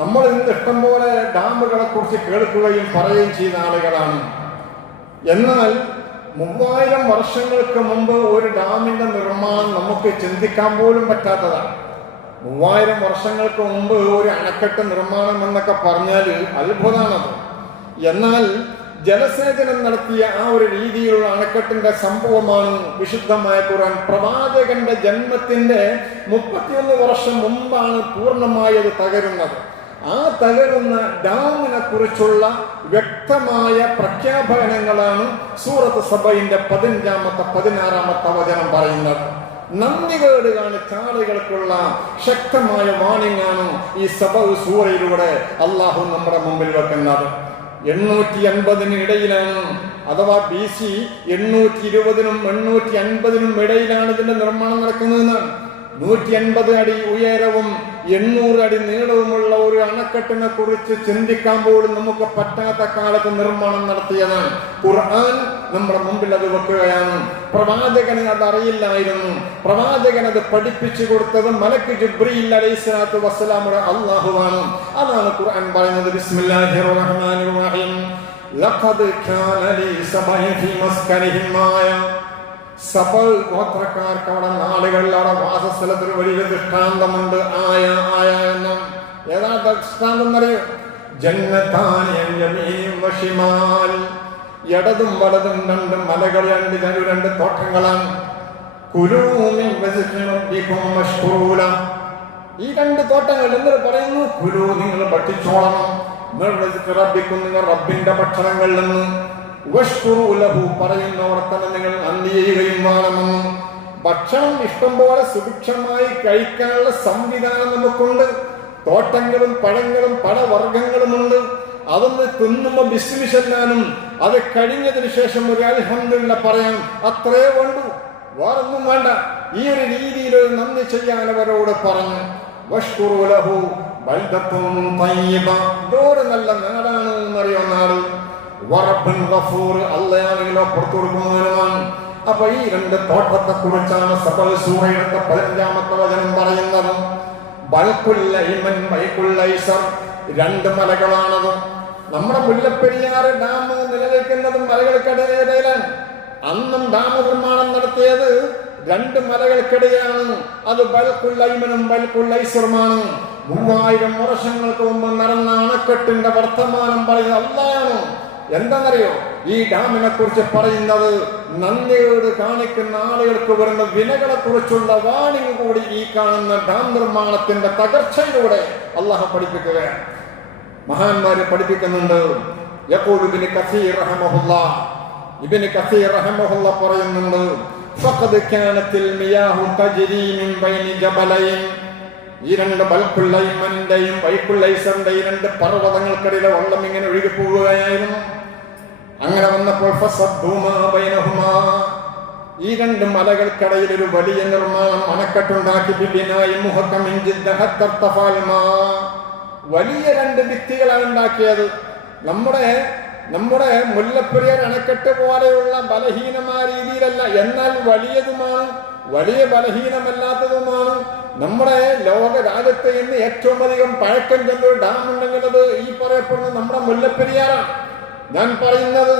നമ്മൾ ഇന്ന് ഇഷ്ടംപോലെ ഡാമുകളെ കുറിച്ച് കേൾക്കുകയും പറയുകയും ചെയ്യുന്ന ആളുകളാണ്. എന്നാൽ മൂവായിരം വർഷങ്ങൾക്ക് മുമ്പ് ഒരു ഡാമിന്റെ നിർമ്മാണം നമുക്ക് ചിന്തിക്കാൻ പോലും പറ്റാത്തതാണ്. മൂവായിരം വർഷങ്ങൾക്ക് മുമ്പ് ഒരു അണക്കെട്ട് നിർമ്മാണം എന്നൊക്കെ പറഞ്ഞാൽ അത്ഭുതമാണത്. എന്നാൽ ജലസേചനം നടത്തിയ ആ ഒരു രീതിയിലുള്ള അണക്കെട്ടിന്റെ സംഭവമാണ് വിശുദ്ധമായ ഖുർആൻ. പ്രവാചകന്റെ ജന്മത്തിന്റെ മുപ്പത്തിയൊന്ന് വർഷം മുമ്പാണ് പൂർണമായി അത് തകരുന്നത്. ആ തകരുന്ന ഡാമിനെ കുറിച്ചുള്ള വ്യക്തമായ പ്രഖ്യാപനങ്ങളാണ് സൂറത്ത് സഭയിന്റെ പതിനഞ്ചാമത്തെ പതിനാറാമത്തെ വചനം പറയുന്നത്. നന്ദികേട് കാണിച്ച ആളുകൾക്കുള്ള ശക്തമായ വാണിംഗാണ് ഈ സഭ സൂറയിലൂടെ അള്ളാഹു നമ്മുടെ മുമ്പിൽ വെക്കുന്നത്. എണ്ണൂറ്റി അൻപതിന് ഇടയിലാണ് അഥവാ ബി സി എണ്ണൂറ്റി ഇരുപതിനും എണ്ണൂറ്റി അൻപതിനും ഇടയിലാണ് ഇതിന്റെ നിർമ്മാണം നടക്കുന്നതെന്നാണ് നൂറ്റി എൺപത് അടി ഉയരവും എണ്ണൂറ് അടി നീളവുമുള്ള ഒരു അണക്കെട്ടിനെ കുറിച്ച് ചിന്തിക്കാൻ പോലും നമുക്ക് പറ്റാത്ത കാലത്ത് നിർമ്മാണം നടത്തിയതാണ്. ഖുർആൻ നമ്മുടെ മുമ്പിൽ അത് വെക്കുകയാണ്. പ്രവാചകന് അത് അറിയില്ലായിരുന്നു. പ്രവാചകൻ അത് പഠിപ്പിച്ചു കൊടുത്തത് മലക്ക് ജിബ്രീൽ അലൈഹി സ്വലാത്തു വസ്സലാമുടെ അള്ളാഹുവാണ് അതാണ് ഖുർആൻ പറയുന്നത്. ബിസ്മില്ലാഹിർ റഹ്മാനിർ റഹീം ലഖദ് കാന ലീ സബഇൻ ഫീ സഭ ഗോത്രക്കാർക്ക് അവിടെ നാടുകളിൽ അവിടെ വാസസ്ഥലത്തിന് വലിയ ദൃഷ്ടാന്തമുണ്ട്. ആയ ആയ എന്ന ഏതാ ദൃഷ്ടാന്തം അറിയോ ജന്നത്താനിയം യമീനും വഷിമാൽ. ഇടതും വലതും രണ്ട് മലകൾ രണ്ട് രണ്ട് രണ്ട് തോട്ടങ്ങളാണ്. മഷ്കൂല ഈ രണ്ട് തോട്ടങ്ങൾ എന്നിട്ട് പറയുന്നു? കുരു നിങ്ങൾ ഭക്ഷിച്ചോളണം റബ്ബിക്കും നിങ്ങൾ റബ്ബിന്റെ ഭക്ഷണങ്ങളിൽ നിന്ന് വഷ്കുറു ലഹു പറയുന്നവർ തന്നെ നിങ്ങൾ നന്ദി ചെയ്യുകയും വേണമെന്ന് ഭക്ഷണം ഇഷ്ടം പോലെ സുഭിക്ഷമായി കഴിക്കാനുള്ള സംവിധാനം നമുക്കുണ്ട്. തോട്ടങ്ങളും പഴങ്ങളും പഴവർഗങ്ങളുമുണ്ട് അതൊന്ന് തിന്നുമ്പോ ബിസ്മിഷല്ലാനും അത് കഴിഞ്ഞതിന് ശേഷം ഒരു അൽഹമില്ല പറയാൻ അത്രേ വേണ്ടു വേറൊന്നും വേണ്ട. ഈ ഒരു രീതിയിൽ ഒരു നന്ദി ചെയ്യാൻ അവരോട് പറഞ്ഞു. വഷ്കുറു ലഹു ബൽദത്തും ഇതൊരു നല്ല നാടാണ് എന്നറിയോ നാട് അള്ളയാണെങ്കിലോ പുറത്തു കൊടുക്കുന്നതിനുമാണ് അപ്പൊ ഈ രണ്ട് തോട്ടത്തെ കുറിച്ചാണ് സബൽ സൂറയുടെ പതിനഞ്ചാമത്തെ വചനം പറയുന്നത്. ബൽക്കുൽ ഐമൻ ഐസർ രണ്ട് മലകളാണത്. നമ്മുടെ മുല്ലപ്പെരിയാറ് ഡാം നിലനിൽക്കുന്നതും മലകൾക്കിടയിലാണ്. അന്നും ഡാം നിർമ്മാണം നടത്തിയത് രണ്ട് മലകൾക്കിടയാണ്. അത് ബൽക്കുല്ലൈമനും ബൽക്കുല്ലൈസറുമാണ് മൂവായിരം വർഷങ്ങൾക്ക് മുമ്പ് നടന്ന അണക്കെട്ടിന്റെ വർത്തമാനം പറയുന്നത് അള്ളാണ് എന്താണെന്നറിയോ? ഈ ഡാമിനെ കുറിച്ച് പറയുന്നത് നന്ദിയോട് കാണിക്കുന്ന ആളുകൾക്ക് വരുന്ന വിലകളെ കുറിച്ചുള്ള വാണിംഗ് കൂടി ഈ കാണുന്ന ഡാം നിർമ്മാണത്തിന്റെ തകർച്ചയിലൂടെ അള്ളാഹ പഠിപ്പിക്കുകയാണ്. മഹാന്മാര് പഠിപ്പിക്കുന്നുണ്ട് ഇബ്നു കസീർ റഹമഹുല്ല ഇബിന് കസീർ റഹമഹുല്ല പറയുന്നുണ്ട് ഫഖദ് കാനത്തിൽ മിയാഹു തജ്രീ മിൻ ബൈനി ജബലൈൻ ഈ രണ്ട് ബൽക്കുള്ളൈമന്റെയും ബൈക്കുള്ളൈസറിന്റെയും രണ്ട് പർവതങ്ങൾക്കിടയിലെ വെള്ളം ഇങ്ങനെ ഒഴുകി പോവുകയായിരുന്നു. അങ്ങനെ വന്നപ്പോൾ ഈ രണ്ട് മലകൾക്കിടയിൽ ഒരു വലിയ നിർമ്മാണം അണക്കെട്ടുണ്ടാക്കി വലിയ രണ്ട് ഭിത്തികളാണ് ഉണ്ടാക്കിയത്. നമ്മുടെ നമ്മുടെ മുല്ലപ്പെരിയാർ അണക്കെട്ട് പോലെയുള്ള ബലഹീനമായ രീതിയിലല്ല എന്നാൽ വലിയതുമാണ്. വലിയ ബലഹീനമല്ലാത്തതുമാണ് നമ്മുടെ ലോക രാജ്യത്ത് ഇന്ന് ഏറ്റവും അധികം പഴക്കം ചെന്നൊരു ഡാം ഉണ്ടെങ്കിൽ അത് ഈ പറയപ്പെടുന്നത് നമ്മുടെ മുല്ലപ്പെരിയാറാണ്. ഞാൻ പറയുന്നത്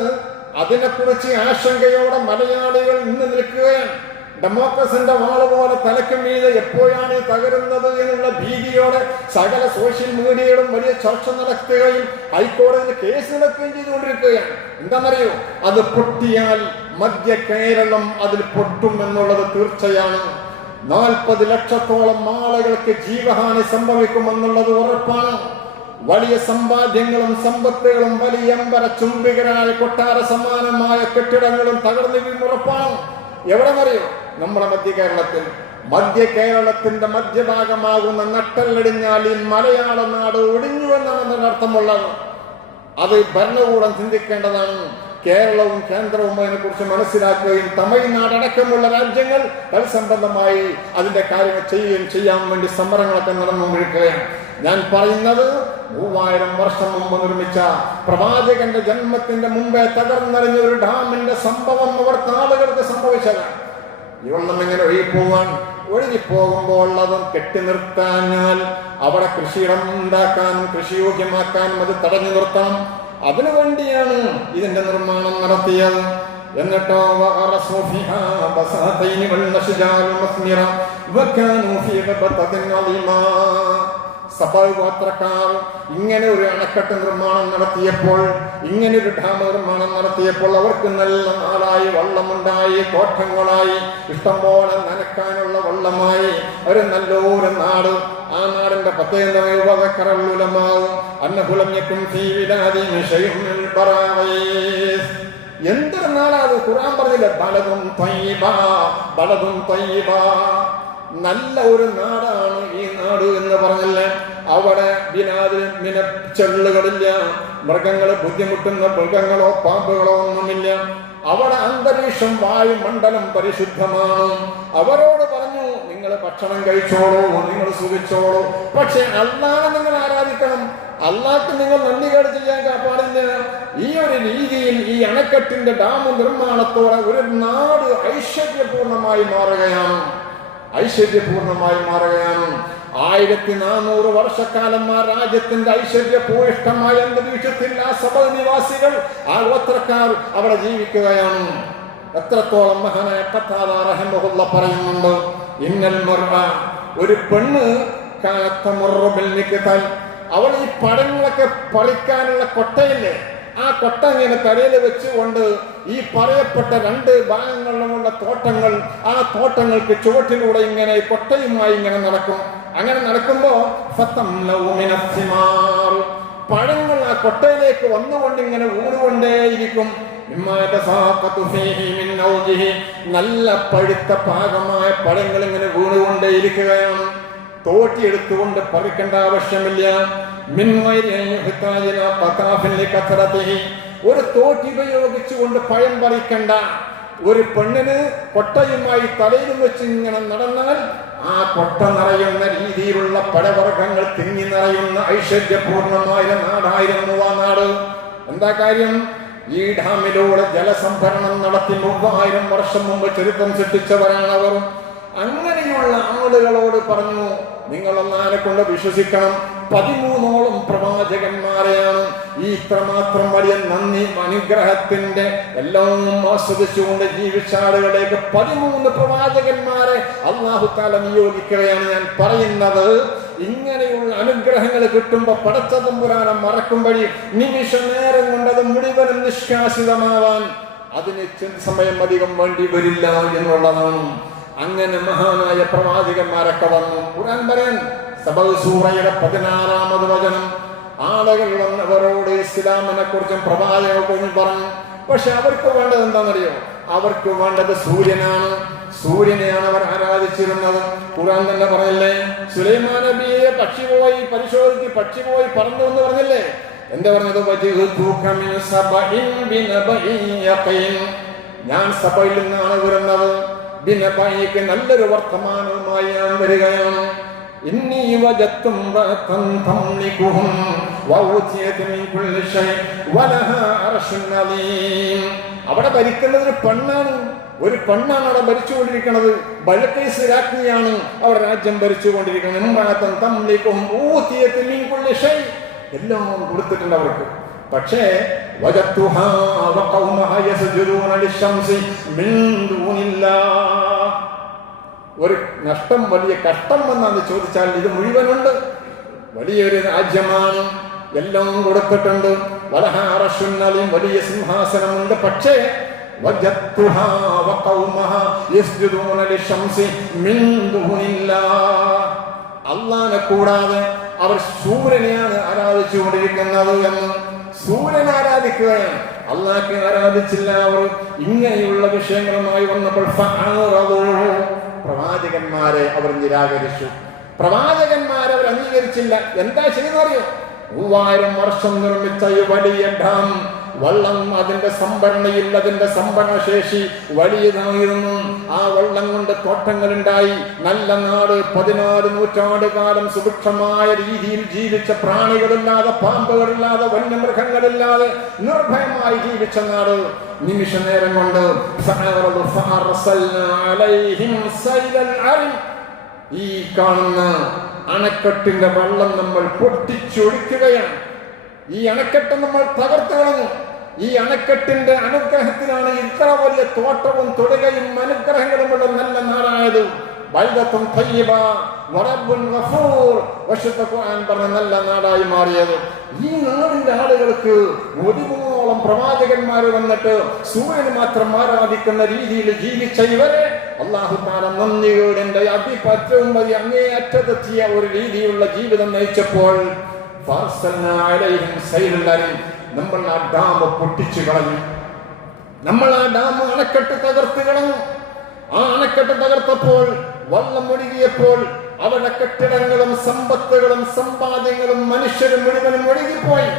അതിനെക്കുറിച്ച് ആശങ്കയോടെ മലയാളികൾ ഇന്ന് നിൽക്കുകയാണ്. ഡെമോക്രസിന്റെ വാൾ പോലെ തലയ്ക്ക് മീതെ എപ്പോഴാണ് തകരുന്നത് എന്നുള്ള ഭീതിയോടെ സകല സോഷ്യൽ മീഡിയയിലും വലിയ ചർച്ച നടത്തുകയും ഹൈക്കോടതിയിൽ കേസ് നടക്കുകയും ചെയ്തുകൊണ്ടിരിക്കുകയാണ്. എന്താണെന്നറിയോ? അത് പൊട്ടിയാൽ മധ്യ കേരളം അതിൽ പൊട്ടും എന്നുള്ളത് തീർച്ചയാണ്. നാൽപ്പത് ലക്ഷത്തോളം ആളുകൾക്ക് ജീവഹാനി സംഭവിക്കുമെന്നുള്ളത് ഉറപ്പാണ്. വലിയ സമ്പാദ്യങ്ങളും സമ്പത്തുകളും വലിയ അമ്പര ചുംബികരായ കൊട്ടാര സമാനമായ കെട്ടിടങ്ങളും തകർന്നു വീണുറപ്പാണ് എവിടെ അറിയോ നമ്മുടെ മധ്യ കേരളത്തിൽ മധ്യ കേരളത്തിന്റെ മധ്യഭാഗമാകുന്ന നട്ടല്ലടിഞ്ഞാൽ ഈ മലയാള നാട് ഒടിഞ്ഞു എന്നാണ് അതിന് അർത്ഥമുള്ളത് അത് ഭരണകൂടം ചിന്തിക്കേണ്ടതാണ്. കേരളവും കേന്ദ്രവും അതിനെക്കുറിച്ച് മനസ്സിലാക്കുകയും തമിഴ്നാട് അടക്കമുള്ള രാജ്യങ്ങൾ തത്സംബന്ധമായി അതിന്റെ കാര്യങ്ങൾ ചെയ്യുകയും ചെയ്യാൻ വേണ്ടി സമരങ്ങളൊക്കെ നടന്നുകൊണ്ടിരിക്കുകയാണ്. ഞാൻ പറയുന്നത് മൂവായിരം വർഷം മുമ്പ് നിർമ്മിച്ച പ്രവാചകന്റെ ജന്മത്തിന്റെ മുമ്പേ തകർന്നറിഞ്ഞ ഒരു ഡാമിന്റെ സംഭവം അവർ ആളുകൾക്ക് സംഭവിച്ചതാണ്. ഈ വെള്ളം എങ്ങനെ ഒഴുകിപ്പോവാൻ ഒഴുകിപ്പോകുമ്പോൾ അതും കെട്ടി നിർത്താഞ്ഞാൽ അവിടെ കൃഷിയിടം ഉണ്ടാക്കാനും കൃഷിയോഗ്യമാക്കാനും അത് തടഞ്ഞു നിർത്തണം. അതിനു വേണ്ടിയാണ് ഇതിന്റെ നിർമ്മാണം നടത്തിയത്. എന്നിട്ടോ സഭഗോത്രക്കാർ ഇങ്ങനെ ഒരു അണക്കെട്ട് നിർമ്മാണം നടത്തിയപ്പോൾ ഇങ്ങനെ ഒരു ഡാം നിർമ്മാണം നടത്തിയപ്പോൾ അവർക്ക് നല്ല നാടായി വള്ളമുണ്ടായി കോട്ടങ്ങളായി ഇഷ്ടംപോലെ നനക്കാനുള്ള വള്ളമായി. ഒരു നല്ലൊരു നാട്. ആ നാടിന്റെ പ്രത്യേകത ഉപകരലുലമാവും അന്നകുലഞ്ഞക്കും ജീവിതാദി വിഷയം എന്തൊരു നാടാത് ഖുറാൻ തൈബ തൈബ നല്ല ഒരു നാടാണ് ഈ നാട് എന്ന് പറഞ്ഞല്ലേ? അവിടെ വിനാദിന് മിന ചെള്ളുകളില്ല. മൃഗങ്ങളെ ബുദ്ധിമുട്ടുന്ന മൃഗങ്ങളോ പാമ്പുകളോ ഒന്നുമില്ല. അവിടെ അന്തരീക്ഷം വായുമണ്ഡലം പരിശുദ്ധമാണ്. അവരോട് പറഞ്ഞു നിങ്ങൾ ഭക്ഷണം കഴിച്ചോളൂ നിങ്ങൾ സുഖിച്ചോളൂ. പക്ഷെ അല്ലാതെ നിങ്ങൾ ആരാധിക്കണം? അള്ളാഹ്ക്ക് നിങ്ങൾ നന്ദി നന്ദികേട് ചെയ്യാൻ പാടില്ല ഈ ഒരു രീതിയിൽ ഈ അണക്കെട്ടിന്റെ ഡാം നിർമ്മാണത്തോടെ ഒരു നാട് ഐശ്വര്യപൂർണമായി മാറുകയാണ്. ഐശ്വര്യപൂർണമായി മാറുകയാണ്. ആയിരത്തി നാനൂറ് വർഷക്കാലം ആ രാജ്യത്തിന്റെ ഐശ്വര്യപൂരിഷ്ടമായ അന്തരീക്ഷത്തിൽ ആ സഭ നിവാസികൾ ആ ഗോത്രക്കാർ അവിടെ ജീവിക്കുകയാണ്. എത്രത്തോളം മഹനായ കഥാറഹമുള്ള പറയുന്നുണ്ട് ഇന്നൽ മുറ ഒരു പെണ്ണ് കാലത്ത മുറബിൽ അവൾ ഈ പടങ്ങളൊക്കെ പറിക്കാനുള്ള കൊട്ടയില്ലേ? ആ കൊട്ട ഇങ്ങനെ തലയിൽ വെച്ചുകൊണ്ട് ഈ പറയപ്പെട്ട രണ്ട് ഭാഗങ്ങളിലുമുള്ള തോട്ടങ്ങൾ ആ തോട്ടങ്ങൾക്ക് ചുവട്ടിലൂടെ ഇങ്ങനെ കൊട്ടയുമായി ഇങ്ങനെ നടക്കും. അങ്ങനെ നടക്കുമ്പോ സത്തം പഴങ്ങൾ ആ കൊട്ടയിലേക്ക് വന്നുകൊണ്ട് ഇങ്ങനെ ഊടുകൊണ്ടേയിരിക്കും. നല്ല പഴുത്ത പാകമായ പഴങ്ങൾ ഇങ്ങനെ വീണുകൊണ്ടേയിരിക്കുകയാണ്. തോട്ടി എടുത്തുകൊണ്ട് പറിക്കേണ്ട ആവശ്യമില്ല. ഒരു തോട്ടി ഉപയോഗിച്ചുകൊണ്ട് പഴം പറിക്കണ്ട. ഒരു പെണ്ണിന് കൊട്ടയുമായി തലയിലും വെച്ച് ഇങ്ങനെ നടന്നാൽ ആ കൊട്ട നിറയുന്ന രീതിയിലുള്ള പഴവർഗങ്ങൾ തിങ്ങി നിറയുന്ന ഐശ്വര്യപൂർണമായ നാടായിരുന്നു ആ നാട്. എന്താ കാര്യം? ഈ ഡാമിലൂടെ ജലസംഭരണം നടത്തി മൂവായിരം വർഷം മുമ്പ് ചരിത്രം അവർ. അങ്ങനെയുള്ള ആളുകളോട് പറഞ്ഞു നിങ്ങളൊന്നാനെ കൊണ്ട് വിശ്വസിക്കണം? പതിമൂന്നോളം പ്രവാചകന്മാരെയാണ് ഈ ഇത്രമാത്രം വലിയ നന്ദി അനുഗ്രഹത്തിന്റെ എല്ലാം ആസ്വദിച്ചുകൊണ്ട് ജീവിച്ച ആളുകളിലേക്ക് പതിമൂന്ന് പ്രവാചകന്മാരെ അള്ളാഹു താല നിയോഗിക്കുകയാണ് ഞാൻ പറയുന്നത്. ഇങ്ങനെയുള്ള അനുഗ്രഹങ്ങൾ കിട്ടുമ്പോ പടച്ചതമ്പുരാനെ മറക്കും വഴി നിമിഷ നേരം കൊണ്ട് അത് മുഴുവനും നിഷ്കാസിതമാവാൻ അതിന് സമയം അധികം വേണ്ടി വരില്ല എന്നുള്ളതാണ്. അങ്ങനെ മഹാനായ പ്രവാചകന്മാരൊക്കെ വന്നു. ഖുർആൻ പറയാൻ സബൽ സൂറയുടെ പതിനാറാമത് വചനം. ആളുകൾ വന്നവരോട് ഇസ്ലാമിനെ കുറിച്ചും പ്രവാചകനെ പറഞ്ഞു. പക്ഷെ അവർക്ക് വേണ്ടത് എന്താണെന്നറിയോ? അവർക്ക് വേണ്ടത് സൂര്യനാണ്. സൂര്യനെയാണ് അവർ ആരാധിച്ചിരുന്നത്. ഖുർആൻ തന്നെ പറഞ്ഞില്ലേ? സുലൈമാൻ നബിയെ പക്ഷി പോയി പരിശോധിച്ച് പക്ഷി പോയി പറന്നു എന്ന് പറഞ്ഞില്ലേ? എന്താ പറഞ്ഞത്. ഞാൻ സഭയിൽ നിന്നാണ് വരുന്നത്. നല്ലൊരു വർത്തമാനവുമായി ഞാൻ വരികയാണ്. ഇന്നി വജത്തും റഅതൻ തംലികുഹും വഊതിയത് മിൻ കുല്ലി ഷൈ വലഹാ അർശുൻ അലീം അവിടെ ഭരിക്കുന്നത് ഒരു പെണ്ണാണ്. ഒരു പെണ്ണാണ് അവിടെ ഭരിച്ചുകൊണ്ടിരിക്കുന്നത്. ബലക്കേസ് രാജ്ഞിയാണ് അവർ രാജ്യം ഭരിച്ചുകൊണ്ടിരിക്കുന്നത്. ഇമ്രാത്തൻ തമ്മിലേക്കും ഷൈ എല്ലാം കൊടുത്തിട്ടുണ്ട് അവർക്ക്. പക്ഷേ വജത്തുഹാ ഒരു നഷ്ടം വലിയ കഷ്ടം വന്നാന്ന് ചോദിച്ചാൽ ഇത് മുഴുവനുണ്ട്. വലിയൊരു രാജ്യമാണ്. എല്ലാം കൊടുത്തിട്ടുണ്ട്. വലഹാറശുന്നലിയും വലിയ സിംഹാസനമുണ്ട്. പക്ഷേ അള്ളാനെ കൂടാതെ അവർ സൂര്യനെയാണ് ആരാധിച്ചുകൊണ്ടിരിക്കുന്നത് എന്ന് സൂര്യനെ ആരാധിക്കുകയാണ്. അള്ളാഹ്ക്ക് ആരാധിച്ചില്ല അവർ. ഇങ്ങനെയുള്ള വിഷയങ്ങളുമായി വന്നപ്പോൾ. പ്രവാചകന്മാരെ അവർ നിരാകരിച്ചു. പ്രവാചകന്മാരെ അവർ അംഗീകരിച്ചില്ല. എന്താ ചെയ്യുന്നറിയോ മൂവായിരം വർഷം നിർമ്മിച്ച ഈ വലിയ ഡാം വള്ളം അതിന്റെ സംഭരണയിൽ അതിന്റെ സംഭരണശേഷി വലിയതായിരുന്നു. ആ വള്ളം കൊണ്ട് തോട്ടങ്ങളുണ്ടായി. നല്ല നാട് പതിനാല് നൂറ്റാണ്ട് കാലം സുഭിക്ഷമായ രീതിയിൽ ജീവിച്ച പ്രാണികളില്ലാതെ പാമ്പുകളില്ലാതെ വന്യമൃഗങ്ങളില്ലാതെ നിർഭയമായി ജീവിച്ച നാട്. നിമിഷ നേരം കൊണ്ട് ഈ കാണുന്ന അണക്കെട്ടിന്റെ വള്ളം നമ്മൾ പൊട്ടിച്ചൊഴിക്കുകയാണ്. ഈ അണക്കെട്ട് നമ്മൾ തകർത്തു കളഞ്ഞു. ഈ അണക്കെട്ടിന്റെ അനുഗ്രഹത്തിനാണ് ഇത്ര വലിയ തോട്ടവും തൊടുകയും അനുഗ്രഹങ്ങളുമുള്ള നല്ല നാടായത് ബൽദത്തും തയ്യിബ വറബ്ബുൻ ഗഫൂർ വശുദ്ധ ഖുർആൻ പറഞ്ഞ നല്ല നാടായി മാറിയത് ഈ നാടിന്റെ ആളുകൾക്ക് ഒരുപോളം പ്രവാചകന്മാർ വന്നിട്ട് സൂര്യന് മാത്രം ആരാധിക്കുന്ന രീതിയിൽ ജീവിച്ച ഇവരെ അള്ളാഹു താല നന്ദിയുടെ അതിപറ്റവും മതി അങ്ങേ അറ്റത്തെത്തിയ ഒരു രീതിയുള്ള ജീവിതം നയിച്ചപ്പോൾ ഫാർസൽനാ അലൈഹിം സൈലുല്ലരിൻ. നമ്മൾ ആ ഡാം പൊട്ടിച്ചു കളഞ്ഞു നമ്മൾ ആ ഡാം അണക്കെട്ട് തകർത്ത് കളഞ്ഞു ആ അണക്കെട്ട് തകർത്തപ്പോൾ വള്ളം ഒഴുകിയപ്പോൾ അവരുടെ കെട്ടിടങ്ങളും സമ്പത്തുകളും സമ്പാദ്യങ്ങളും മനുഷ്യരും മുഴുവനും ഒഴുകിപ്പോയി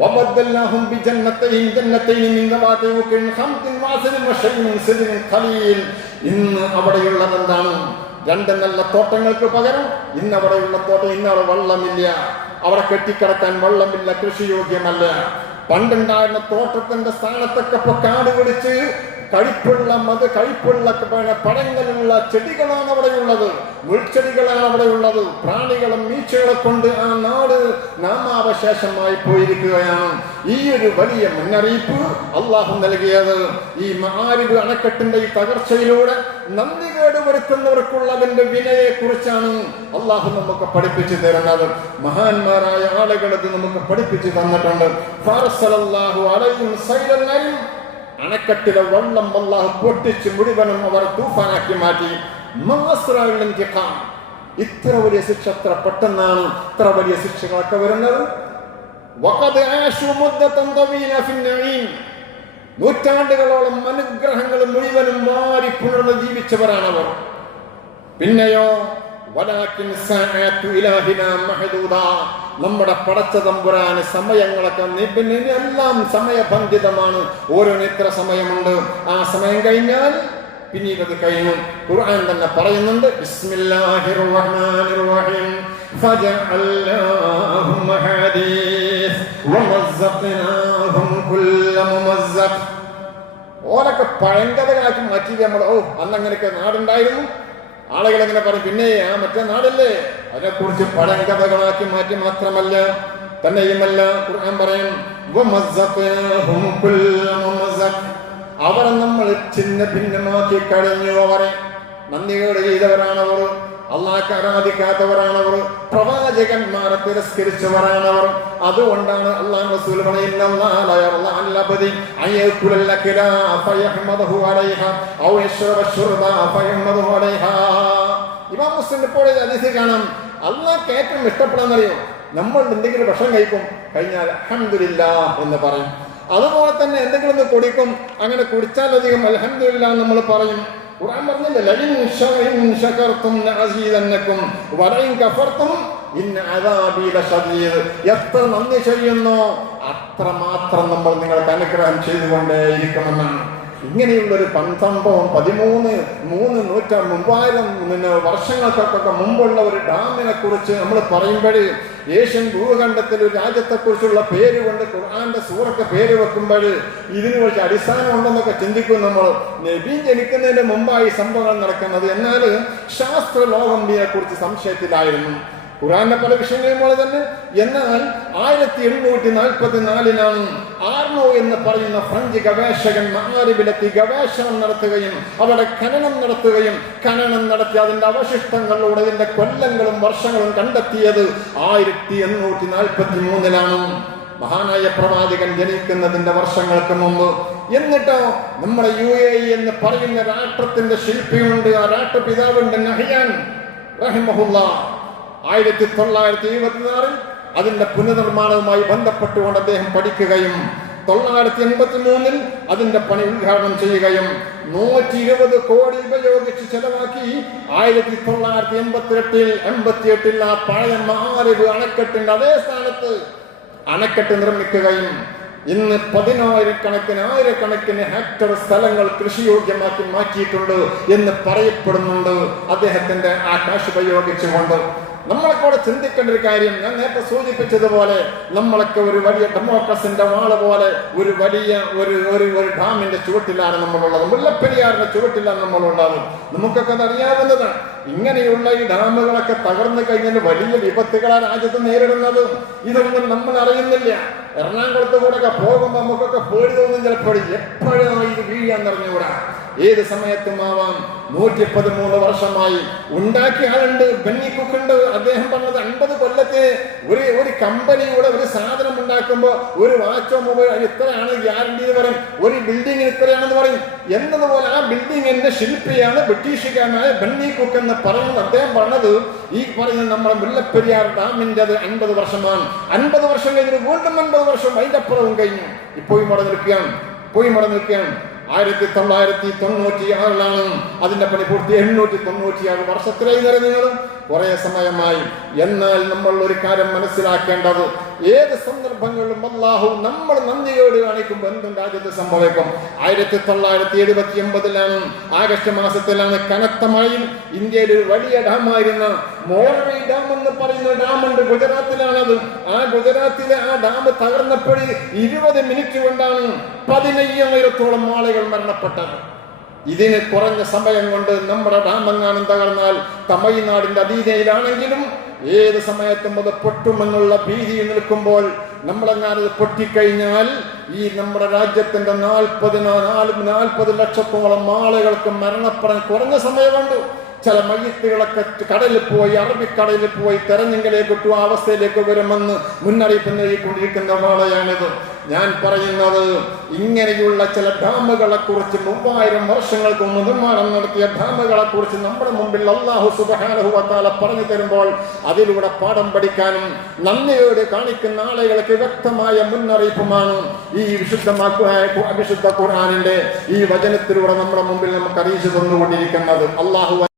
وبدلناهم بجنتين جنتين من ذوات وكل خمط واصل وشيء من سدر قليل ഇന്ന് അവിടെയുള്ളത് എന്താണ് രണ്ട് നല്ല തോട്ടങ്ങൾക്ക് പകരം ഇന്ന് അവിടെയുള്ള തോട്ടം ഇന്ന് അവിടെ വെള്ളമില്ല അവിടെ കെട്ടിക്കിടക്കാൻ വെള്ളമില്ല കൃഷിയോഗ്യമല്ല പണ്ടുണ്ടായിരുന്ന തോട്ടത്തിന്റെ സ്ഥാനത്തൊക്കെ ഇപ്പൊ കാട് പിടിച്ച് കഴിപ്പുള്ള മത് കഴിപ്പുള്ള പടങ്ങളുള്ള ചെടികളാണ് അവിടെയുള്ളത്. മുൾച്ചെടികളാണ് അവിടെയുള്ളത്. പ്രാണികളും മീച്ചകളെ കൊണ്ട് ആ നാട് നാമാവശേഷമായി പോയിരിക്കുകയാണ്. ഈ ഒരു വലിയ മുന്നറിയിപ്പ് അള്ളാഹു നൽകിയത്. ഈ മാരിവ് അണക്കെട്ടിന്റെ ഈ തകർച്ചയിലൂടെ നന്ദികേട് വരുത്തുന്നവർക്കുള്ളതിന്റെ വിനയെ കുറിച്ചാണ് അള്ളാഹു നമുക്ക് പഠിപ്പിച്ചു തരുന്നത്. മഹാന്മാരായ ആളുകൾ ഇത് നമുക്ക് പഠിപ്പിച്ചു തന്നിട്ടുണ്ട്. സൈലല്ലയും അണക്കെട്ടിലെ വെള്ളം അള്ളാഹു പൊട്ടിച്ച് മുഴുവനും അവർ തൂഫാനാക്കി മാറ്റി മാസ്രഉൽ ഇന്തിഖാം. ഇത്ര വലിയ ശിക്ഷ എത്ര പെട്ടെന്നാണ് ഇത്ര വലിയ ശിക്ഷകളൊക്കെ വരുന്നത്. നൂറ്റാണ്ടുകളോളം അനുഗ്രഹങ്ങൾ മുഴുവനും മാറി പുണർന്ന് ജീവിച്ചവരാണവർ പിന്നെയോ നമ്മുടെ പടച്ച തമ്പുരാന് സമയങ്ങളൊക്കെ പിന്നെ എല്ലാം സമയബന്ധിതമാണ്. ഓരോ ഇത്ര സമയമുണ്ട്. ആ സമയം കഴിഞ്ഞാൽ പിന്നീട് അത് കഴിഞ്ഞു. ഖുർആൻ തന്നെ പറയുന്നുണ്ട് ബിസ്മില്ലാഹിർ റഹ്മാനിർ റഹീം ഓലൊക്കെ പഴങ്കഥകളാക്കി മാറ്റി നമ്മൾ ഓ അന്നങ്ങനെയൊക്കെ നാടുണ്ടായിരുന്നു. ആളുകൾ അങ്ങനെ പറയും പിന്നെ ആ മറ്റേ നാടല്ലേ? അതിനെക്കുറിച്ച് പഴങ്കഥകളാക്കി മാറ്റി മാത്രമല്ല തന്നെയുമല്ല ഖുർആൻ പറയും. അവരെ നമ്മൾ ചിന്ന ഭിന്നമാക്കി കഴിഞ്ഞു അവരെ. നന്ദികേട് ചെയ്തവരാണവർ. അള്ളാഹ്ക്ക് ആരാധിക്കാത്തവരാണവർ പ്രവാചകന്മാരെ തിരസ്കരിച്ചവരാണവർ. അതുകൊണ്ടാണ് അള്ളാഹ് റസൂൽ ഇമാം മുസ്ലിം അള്ളാഹ്ക്ക് ഏറ്റവും ഇഷ്ടപ്പെടാന്നറിയോ? നമ്മൾ എന്തെങ്കിലും ഭക്ഷണം കഴിക്കും കഴിഞ്ഞാൽ അഹമ്മദില്ല എന്ന് പറയും. അതുപോലെ തന്നെ എന്തെങ്കിലും ഒന്ന് കുടിക്കും അങ്ങനെ കുടിച്ചാലധികം അലഹമില്ല നമ്മൾ പറയും. ഖുർആൻ പറഞ്ഞില്ലേ? ലൈൻ ശ- ഇൻ ശകർതും ലഅസീദന്നകും വലൈൻ കഫർതും ഇന്ന അദാബി ലശദീദ് എത്ര നന്ദി ചെയ്യുന്നോ അത്ര മാത്രം നമ്മൾ നിങ്ങൾക്ക് അനുഗ്രഹം ചെയ്തുകൊണ്ടേയിരിക്കുമെന്നാണ്. ഇങ്ങനെയുള്ള ഒരു സംഭവം പതിമൂന്ന് മൂന്ന് നൂറ്റ മൂവായിരം പിന്നെ വർഷങ്ങൾക്കൊക്കെ മുമ്പുള്ള ഒരു ഡാമിനെ കുറിച്ച് നമ്മൾ പറയുമ്പോഴേ ഏഷ്യൻ ഭൂഖണ്ഡത്തിൽ ഒരു രാജ്യത്തെക്കുറിച്ചുള്ള പേര് കൊണ്ട് ഖുർആാന്റെ സൂറൊക്കെ പേര് വെക്കുമ്പോൾ ഇതിനു കുറച്ച് അടിസ്ഥാനം ഉണ്ടെന്നൊക്കെ ചിന്തിക്കും നമ്മൾ. നബി ജനിക്കുന്നതിന് മുമ്പായി സംഭവങ്ങൾ നടക്കുന്നത് എന്നാൽ ശാസ്ത്ര ലോകം കുറിച്ച് സംശയത്തിലായിരുന്നു. ഖുറാന്റെ പല വിഷയങ്ങളും പോലെ തന്നെ എന്നാൽ ആയിരത്തി എണ്ണൂറ്റി നാൽപ്പത്തി ആർണോ എന്ന് പറയുന്ന ഫ്രഞ്ച് ഗവേഷകൻ മഹാരിബിലെത്തി ഗവേഷണം നടത്തുകയും അവിടെ ഖനനം നടത്തുകയും ഖനനം നടത്തി അതിന്റെ അവശിഷ്ടങ്ങളിലൂടെ ഇതിന്റെ കൊല്ലങ്ങളും വർഷങ്ങളും കണ്ടെത്തിയത് ആയിരത്തി എണ്ണൂറ്റി നാൽപ്പത്തി മൂന്നിലാണ് മഹാനായ പ്രവാചകൻ ജനിക്കുന്നതിന്റെ വർഷങ്ങൾക്ക് മുമ്പ്. എന്നിട്ടോ നമ്മുടെ യു എ എന്ന് പറയുന്ന രാഷ്ട്രത്തിന്റെ ശില്പിയുണ്ട്. ആ രാഷ്ട്രപിതാവുണ്ട് നഹിയാൻ ആയിരത്തി തൊള്ളായിരത്തി എഴുപത്തിനാറിൽ അതിന്റെ പുനർനിർമ്മാണവുമായി ബന്ധപ്പെട്ടുകൊണ്ട് അദ്ദേഹം പഠിക്കുകയും തൊള്ളായിരത്തി എൺപത്തി മൂന്നിൽ അതിന്റെ പണി ഉദ്ഘാടനം ചെയ്യുകയും നൂറ്റി ഇരുപത് കോടി ഉപയോഗിച്ച് ചെലവാക്കി ആയിരത്തി തൊള്ളായിരത്തി എൺപത്തിയെട്ടിൽ എൺപത്തിയെട്ടിൽ ആ പഴയ മാലിബ് അണക്കെട്ടിന്റെ അതേ സ്ഥാനത്ത് അണക്കെട്ട് നിർമ്മിക്കുകയും ഇന്ന് പതിനായിരക്കണക്കിന് ആയിരക്കണക്കിന് ഹെക്ടർ സ്ഥലങ്ങൾ കൃഷിയോഗ്യമാക്കി മാറ്റിയിട്ടുണ്ട് എന്ന് പറയപ്പെടുന്നുണ്ട് അദ്ദേഹത്തിന്റെ ആ കാശ് ഉപയോഗിച്ചുകൊണ്ട്. നമ്മളൊക്കെ ഇവിടെ ചിന്തിക്കേണ്ട ഒരു കാര്യം ഞാൻ നേരത്തെ സൂചിപ്പിച്ചതുപോലെ നമ്മളൊക്കെ ഒരു വലിയ ഡെമോക്രസിന്റെ വാൾ പോലെ ഒരു വലിയ ഒരു ഒരു ഒരു ഡാമിന്റെ ചുവട്ടിലാണ് നമ്മളുള്ളത്. മുല്ലപ്പെരിയാറിന്റെ ചുവട്ടിലാണ് നമ്മളുള്ളത്. നമുക്കൊക്കെ അത് അറിയാവുന്നതാണ് ഇങ്ങനെയുള്ള ഈ ഡാമുകളൊക്കെ തകർന്നു കഴിഞ്ഞാൽ വലിയ വിപത്തുകളാണ് രാജ്യത്ത് നേരിടുന്നത്. ഇതൊന്നും നമ്മൾ അറിയുന്നില്ല. എറണാകുളത്ത് കൂടെ ഒക്കെ പോകുമ്പോൾ നമുക്കൊക്കെ പേടി തോന്നും ചിലപ്പോൾ. എപ്പോഴും ഇത് വീഴാൻ നിറഞ്ഞുകൂടാ? ഏത് സമയത്തും ആവാം നൂറ്റി പതിമൂന്ന് വർഷമായി ഉണ്ടാക്കിയ ആളുണ്ട് ബെന്നി കുക്കുണ്ട് അദ്ദേഹം പറഞ്ഞത് അൻപത് കൊല്ലത്തെ ഒരു ഒരു കമ്പനിയുടെ ഒരു സാധനം ഉണ്ടാക്കുമ്പോൾ ഒരു വാച്ചോ മൊബൈൽ അത് ഇത്രയാണ് ഗ്യാരണ്ടി എന്ന് പറയും. ഒരു ബിൽഡിങ്ങിന് ഇത്രയാണെന്ന് പറയും. എന്നതുപോലെ ആ ബിൽഡിങ്ങിന്റെ ശില്പിയാണ് ബ്രിട്ടീഷുകാരനായ ബെന്നി കുക്ക് എന്ന് പറയുന്നത്. അദ്ദേഹം പറഞ്ഞത് ഈ പറയുന്ന നമ്മുടെ മുല്ലപ്പെരിയാർ ഡാമിന്റെ അത് അൻപത് വർഷമാണ്. അൻപത് വർഷം കഴിഞ്ഞിട്ട് വീണ്ടും അൻപത് വർഷം അതിന്റെ അപ്പുറവും കഴിഞ്ഞു. ഇപ്പോഴും അവിടെ നിൽക്കുകയാണ് മടങ്ങിരിക്കുകയാണ് നിൽക്കുകയാണ്. ആയിരത്തി തൊള്ളായിരത്തി തൊണ്ണൂറ്റി ആറിലാണ് അതിന്റെ പണി പൂർത്തി. എണ്ണൂറ്റി തൊണ്ണൂറ്റി ആറ് വർഷത്തിലായി നിറഞ്ഞുകളും കുറെ സമയമായി. എന്നാൽ നമ്മൾ ഒരു കാര്യം മനസ്സിലാക്കേണ്ടത് ഏത് സന്ദർഭങ്ങളിലും അള്ളാഹു നമ്മൾ നന്ദിയോട് കാണിക്കുമ്പോൾ എന്തും രാജ്യത്ത് സംഭവിക്കും ആയിരത്തി തൊള്ളായിരത്തി എഴുപത്തി ഒമ്പതിലാണ് ആഗസ്റ്റ് മാസത്തിലാണ് കനത്ത മഴയിൽ ഇന്ത്യയിൽ ഒരു വലിയ ഡാമായിരുന്ന മോർവി ഡാം എന്ന് പറയുന്ന ഡാമുണ്ട് ഗുജറാത്തിലാണത് ആ ഗുജറാത്തിലെ ആ ഡാം തകർന്നപ്പോൾ ഇരുപത് മിനിറ്റ് കൊണ്ടാണ് പതിനയ്യായിരത്തോളം ആളുകൾ മരണപ്പെട്ടത്. ഇതിന് കുറഞ്ഞ സമയം കൊണ്ട് നമ്മുടെ ഡാമെങ്ങാനും തകർന്നാൽ തമിഴ്നാടിന്റെ അധീനയിലാണെങ്കിലും ഏത് സമയത്തും അത് പൊട്ടുമെന്നുള്ള ഭീതിയിൽ നിൽക്കുമ്പോൾ നമ്മളെങ്ങാനത് പൊട്ടിക്കഴിഞ്ഞാൽ ഈ നമ്മുടെ രാജ്യത്തിന്റെ നാൽപ്പതിനാ നാല് നാൽപ്പത് ലക്ഷത്തോളം ആളുകൾക്ക് മരണപ്പെടാൻ കുറഞ്ഞ സമയമുണ്ട്. ചില മയ്യത്തുകളൊക്കെ കടലിൽ പോയി അറബിക്കടലിൽ പോയി തെരഞ്ഞെങ്കിലേക്ക് ആ അവസ്ഥയിലേക്ക് വരുമെന്ന് മുന്നറിയിപ്പ് നൽകിക്കൊണ്ടിരിക്കുന്ന വാളയാണിത്. ഞാൻ പറയുന്നത് ഇങ്ങനെയുള്ള ചില ഡാമുകളെ കുറിച്ച് മൂവായിരം വർഷങ്ങൾക്ക് നിർമ്മാണം നടത്തിയ ഡാമുകളെ കുറിച്ച് നമ്മുടെ മുമ്പിൽ അള്ളാഹു സുബാനുഭവത്താല പറഞ്ഞു തരുമ്പോൾ അതിലൂടെ പാഠം പഠിക്കാനും നന്ദിയോട് കാണിക്കുന്ന ആളുകൾക്ക് വ്യക്തമായ മുന്നറിയിപ്പുമാണ് ഈ വിശുദ്ധമാക്കുവായ വിശുദ്ധ ഖുർആാനിന്റെ ഈ വചനത്തിലൂടെ നമ്മുടെ മുമ്പിൽ നമുക്ക് അറിയിച്ചു തന്നുകൊണ്ടിരിക്കുന്നത്. അള്ളാഹു